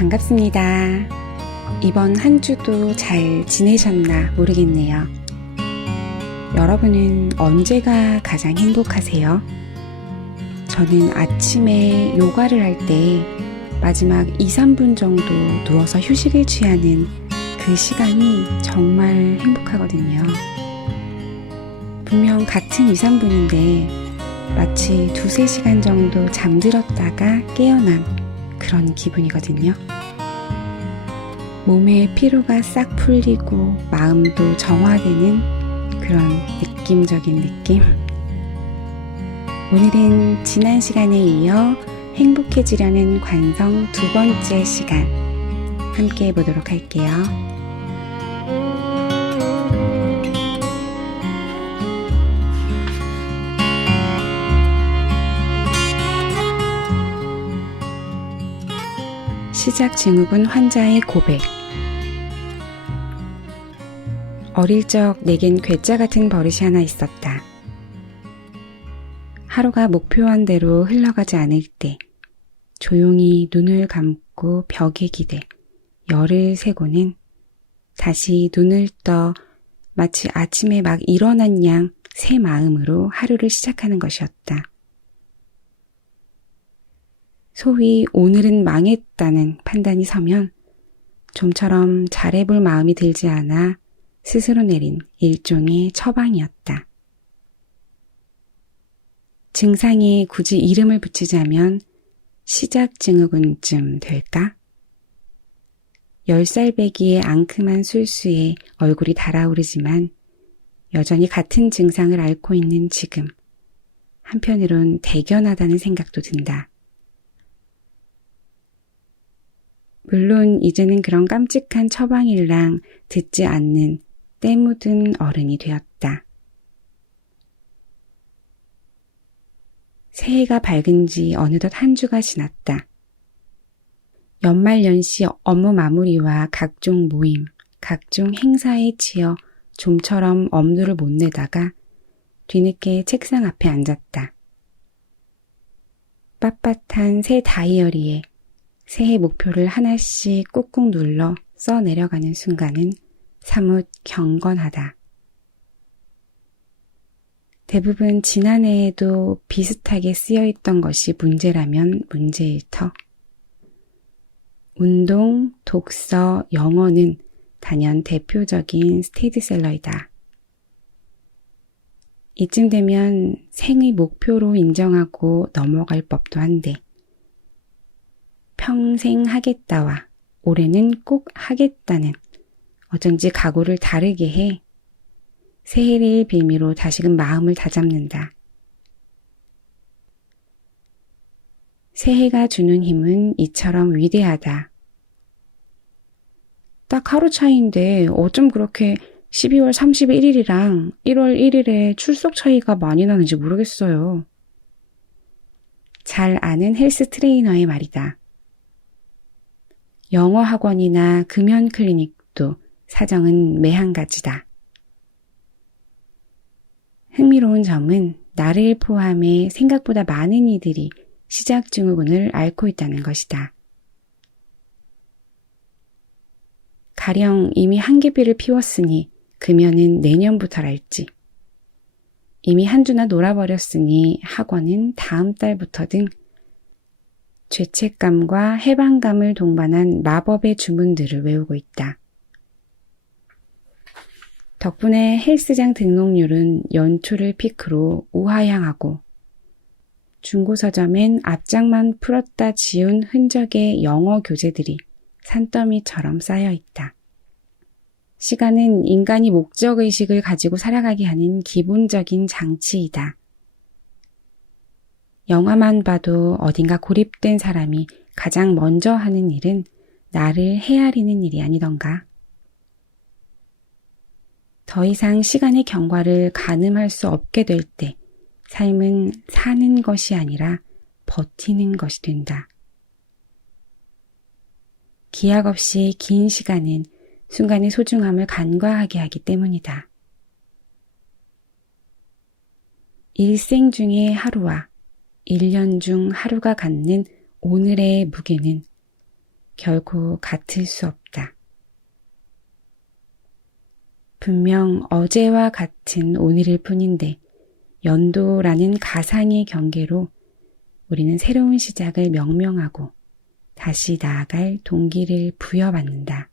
반갑습니다. 이번 한 주도 잘 지내셨나 모르겠네요. 여러분은 언제가 가장 행복하세요? 저는 아침에 요가를 할 때 마지막 2, 3분 정도 누워서 휴식을 취하는 그 시간이 정말 행복하거든요. 분명 같은 2, 3분인데 마치 2, 3시간 정도 잠들었다가 깨어난 그런 기분이거든요. 몸의 피로가 싹 풀리고 마음도 정화되는 그런 느낌적인 느낌. 오늘은 지난 시간에 이어 행복해지려는 관성 2번째 시간 함께 해보도록 할게요. 시작 증후군 환자의 고백. 어릴 적 내겐 괴짜 같은 버릇이 하나 있었다. 하루가 목표한 대로 흘러가지 않을 때 조용히 눈을 감고 벽에 기대 열을 세고는 다시 눈을 떠 마치 아침에 막 일어난 양 새 마음으로 하루를 시작하는 것이었다. 소위 오늘은 망했다는 판단이 서면 좀처럼 잘해볼 마음이 들지 않아 스스로 내린 일종의 처방이었다. 증상에 굳이 이름을 붙이자면 시작증후군쯤 될까? 10살 배기의 앙큼한 술수에 얼굴이 달아오르지만 여전히 같은 증상을 앓고 있는 지금 한편으론 대견하다는 생각도 든다. 물론 이제는 그런 깜찍한 처방일랑 듣지 않는 때 묻은 어른이 되었다. 새해가 밝은 지 어느덧 한 주가 지났다. 연말연시 업무 마무리와 각종 모임, 각종 행사에 치여 좀처럼 업무를 못 내다가 뒤늦게 책상 앞에 앉았다. 빳빳한 새 다이어리에 새해 목표를 하나씩 꾹꾹 눌러 써내려가는 순간은 사뭇 경건하다. 대부분 지난해에도 비슷하게 쓰여있던 것이 문제라면 문제일 터. 운동, 독서, 영어는 단연 대표적인 스테디셀러이다. 이쯤 되면 생의 목표로 인정하고 넘어갈 법도 한데 평생 하겠다와 올해는 꼭 하겠다는 어쩐지 각오를 다르게 해 새해를 빌미로 다시금 마음을 다잡는다. 새해가 주는 힘은 이처럼 위대하다. 딱 하루 차이인데 어쩜 그렇게 12월 31일이랑 1월 1일에 출석 차이가 많이 나는지 모르겠어요. 잘 아는 헬스 트레이너의 말이다. 영어 학원이나 금연 클리닉도 사정은 매한가지다. 흥미로운 점은 나를 포함해 생각보다 많은 이들이 시작증후군을 앓고 있다는 것이다. 가령 이미 한계비를 피웠으니 금연은 내년부터랄지, 이미 한 주나 놀아버렸으니 학원은 다음 달부터 등 죄책감과 해방감을 동반한 마법의 주문들을 외우고 있다. 덕분에 헬스장 등록률은 연초를 피크로 우하향하고 중고서점엔 앞장만 풀었다 지운 흔적의 영어 교재들이 산더미처럼 쌓여있다. 시간은 인간이 목적의식을 가지고 살아가게 하는 기본적인 장치이다. 영화만 봐도 어딘가 고립된 사람이 가장 먼저 하는 일은 나를 헤아리는 일이 아니던가. 더 이상 시간의 경과를 가늠할 수 없게 될 때 삶은 사는 것이 아니라 버티는 것이 된다. 기약 없이 긴 시간은 순간의 소중함을 간과하게 하기 때문이다. 일생 중의 하루와 1년 중 하루가 갖는 오늘의 무게는 결코 같을 수 없다. 분명 어제와 같은 오늘일 뿐인데 연도라는 가상의 경계로 우리는 새로운 시작을 명명하고 다시 나아갈 동기를 부여받는다.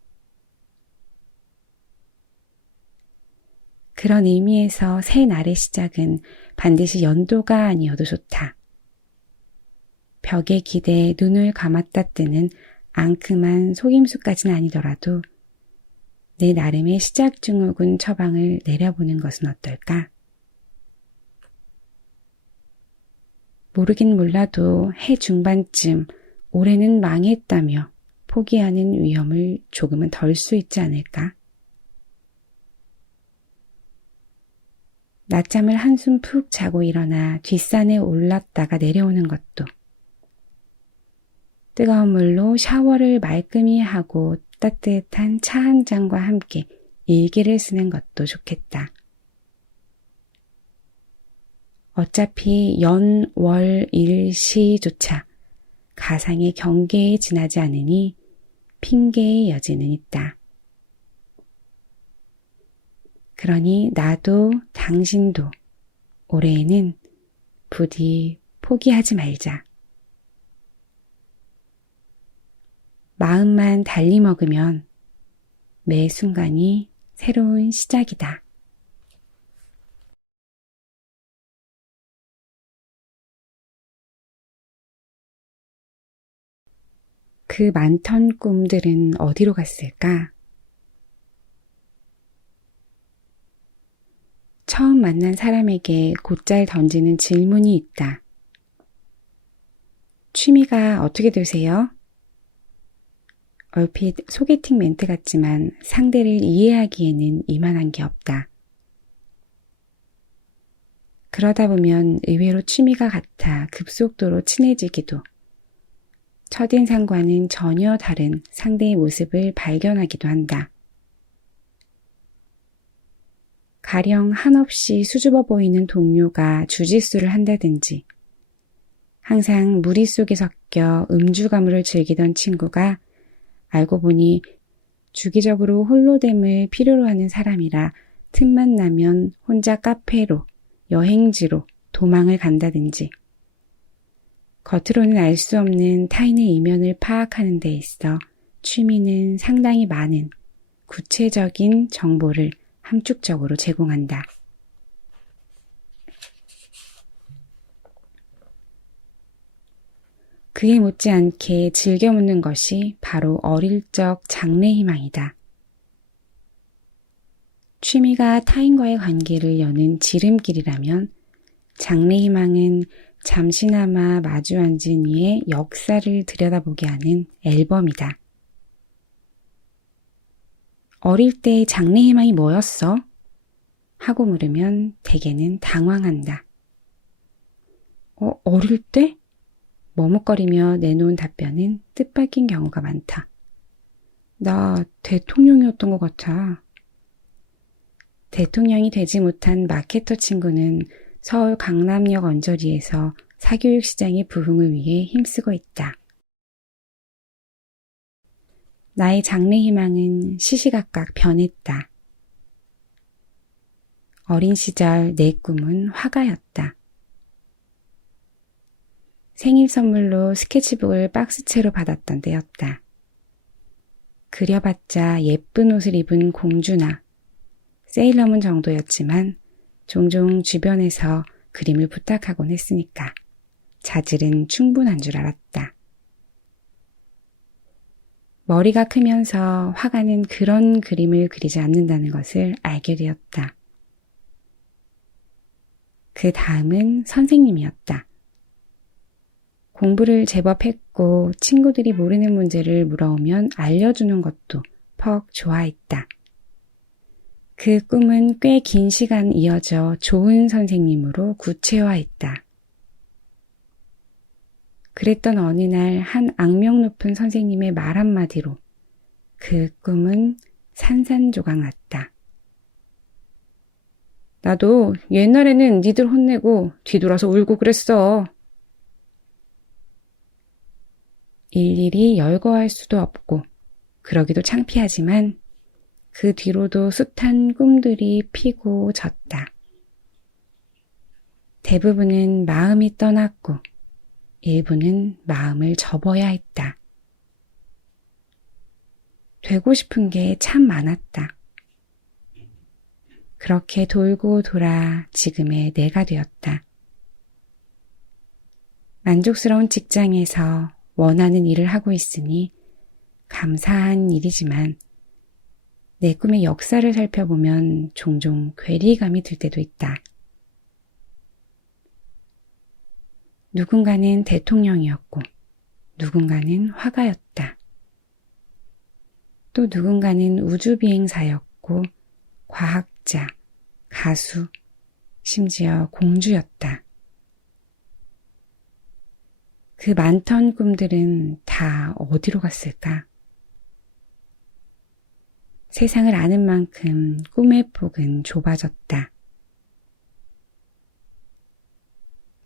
그런 의미에서 새 날의 시작은 반드시 연도가 아니어도 좋다. 벽에 기대 눈을 감았다 뜨는 앙큼한 속임수까지는 아니더라도 내 나름의 시작 증후군 처방을 내려보는 것은 어떨까? 모르긴 몰라도 해 중반쯤 올해는 망했다며 포기하는 위험을 조금은 덜 수 있지 않을까? 낮잠을 한숨 푹 자고 일어나 뒷산에 올랐다가 내려오는 것도, 뜨거운 물로 샤워를 말끔히 하고 따뜻한 차 한 잔과 함께 일기를 쓰는 것도 좋겠다. 어차피 연, 월, 일, 시조차 가상의 경계에 지나지 않으니 핑계의 여지는 있다. 그러니 나도 당신도 올해에는 부디 포기하지 말자. 마음만 달리 먹으면 매 순간이 새로운 시작이다. 그 많던 꿈들은 어디로 갔을까? 처음 만난 사람에게 곧잘 던지는 질문이 있다. 취미가 어떻게 되세요? 얼핏 소개팅 멘트 같지만 상대를 이해하기에는 이만한 게 없다. 그러다 보면 의외로 취미가 같아 급속도로 친해지기도, 첫인상과는 전혀 다른 상대의 모습을 발견하기도 한다. 가령 한없이 수줍어 보이는 동료가 주짓수를 한다든지, 항상 무리 속에 섞여 음주가무를 즐기던 친구가 알고 보니 주기적으로 홀로댐을 필요로 하는 사람이라 틈만 나면 혼자 카페로, 여행지로 도망을 간다든지, 겉으로는 알 수 없는 타인의 이면을 파악하는 데 있어 취미는 상당히 많은 구체적인 정보를 함축적으로 제공한다. 그에 못지않게 즐겨 묻는 것이 바로 어릴 적 장래희망이다. 취미가 타인과의 관계를 여는 지름길이라면 장래희망은 잠시나마 마주 앉은 이의 역사를 들여다보게 하는 앨범이다. 어릴 때 장래희망이 뭐였어? 하고 물으면 대개는 당황한다. 어릴 때? 머뭇거리며 내놓은 답변은 뜻밖인 경우가 많다. 나 대통령이었던 것 같아. 대통령이 되지 못한 마케터 친구는 서울 강남역 언저리에서 사교육 시장의 부흥을 위해 힘쓰고 있다. 나의 장래희망은 시시각각 변했다. 어린 시절 내 꿈은 화가였다. 생일 선물로 스케치북을 박스채로 받았던 때였다. 그려봤자 예쁜 옷을 입은 공주나 세일러문 정도였지만 종종 주변에서 그림을 부탁하곤 했으니까 자질은 충분한 줄 알았다. 머리가 크면서 화가는 그런 그림을 그리지 않는다는 것을 알게 되었다. 그 다음은 선생님이었다. 공부를 제법 했고 친구들이 모르는 문제를 물어오면 알려주는 것도 퍽 좋아했다. 그 꿈은 꽤 긴 시간 이어져 좋은 선생님으로 구체화했다. 그랬던 어느 날 한 악명 높은 선생님의 말 한마디로 그 꿈은 산산조각 났다. 나도 옛날에는 니들 혼내고 뒤돌아서 울고 그랬어. 일일이 열거할 수도 없고 그러기도 창피하지만 그 뒤로도 숱한 꿈들이 피고 졌다. 대부분은 마음이 떠났고 일부는 마음을 접어야 했다. 되고 싶은 게 참 많았다. 그렇게 돌고 돌아 지금의 내가 되었다. 만족스러운 직장에서 원하는 일을 하고 있으니 감사한 일이지만 내 꿈의 역사를 살펴보면 종종 괴리감이 들 때도 있다. 누군가는 대통령이었고 누군가는 화가였다. 또 누군가는 우주비행사였고 과학자, 가수, 심지어 공주였다. 그 많던 꿈들은 다 어디로 갔을까? 세상을 아는 만큼 꿈의 폭은 좁아졌다.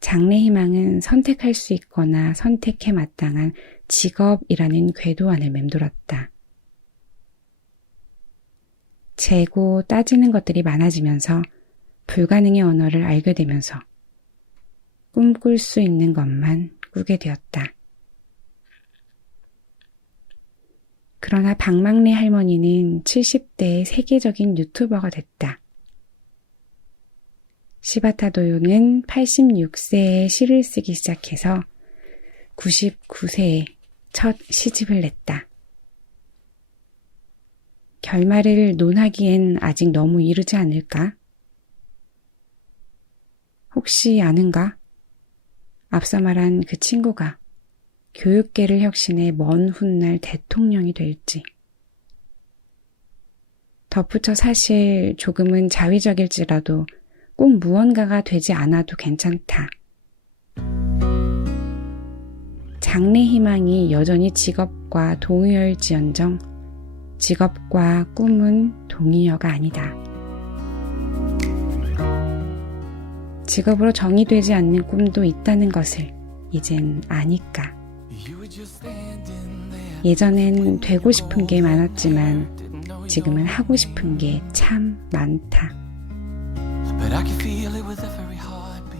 장래희망은 선택할 수 있거나 선택해 마땅한 직업이라는 궤도 안을 맴돌았다. 재고 따지는 것들이 많아지면서 불가능의 언어를 알게 되면서 꿈꿀 수 있는 것만 꾸게 되었다. 그러나 박막래 할머니는 70대의 세계적인 유튜버가 됐다. 시바타도요는 86세에 시를 쓰기 시작해서 99세에 첫 시집을 냈다. 결말을 논하기엔 아직 너무 이르지 않을까? 혹시 아는가? 앞서 말한 그 친구가 교육계를 혁신해 먼 훗날 대통령이 될지. 덧붙여 사실 조금은 자위적일지라도 꼭 무언가가 되지 않아도 괜찮다. 장래희망이 여전히 직업과 동의어일지언정 직업과 꿈은 동의어가 아니다. 직업으로 정의되지 않는 꿈도 있다는 것을 이젠 아니까. 예전엔 되고 싶은 게 많았지만 지금은 하고 싶은 게 참 많다.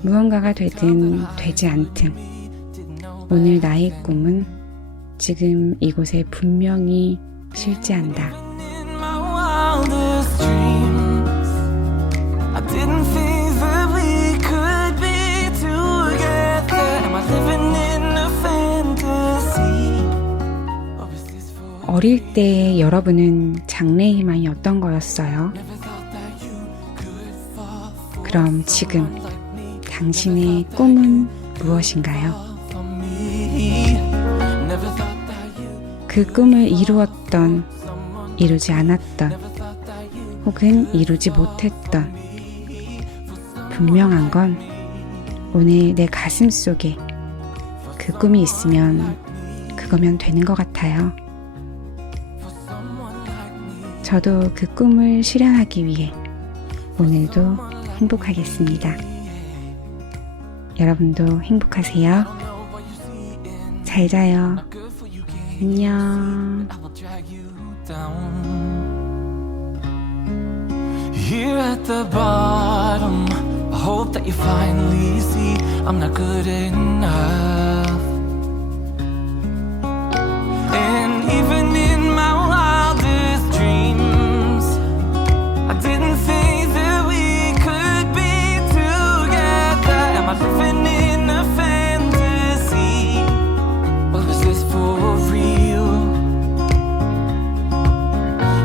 무언가가 되든 되지 않든 오늘 나의 꿈은 지금 이곳에 분명히 실제한다. 어릴 때 여러분은 장래희망이 어떤 거였어요? 그럼 지금 당신의 꿈은 무엇인가요? 그 꿈을 이루었던, 이루지 않았던, 혹은 이루지 못했던 분명한 건 오늘 내 가슴 속에 그 꿈이 있으면 그거면 되는 것 같아요. 저도 그 꿈을 실현하기 위해 오늘도 행복하겠습니다. 여러분도 행복하세요. 잘 자요. 안녕. Here at the bottom, I hope that you finally see I'm not good enough. And even in my wildest dreams, I didn't think that we could be together. Am I living in a fantasy? Or is this for real?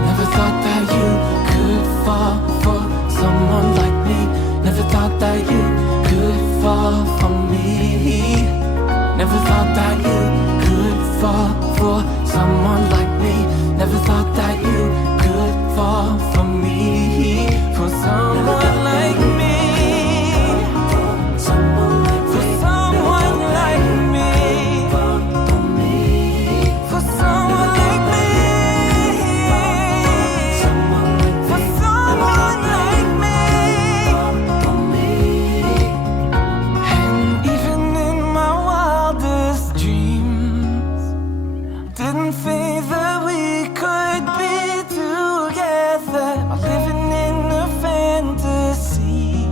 Never thought that you could fall for someone like me. Never thought that you could fall for me. didn't think that we could be together. Am I living in a fantasy,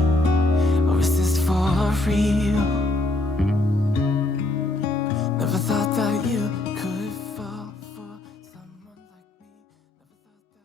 or is this for real?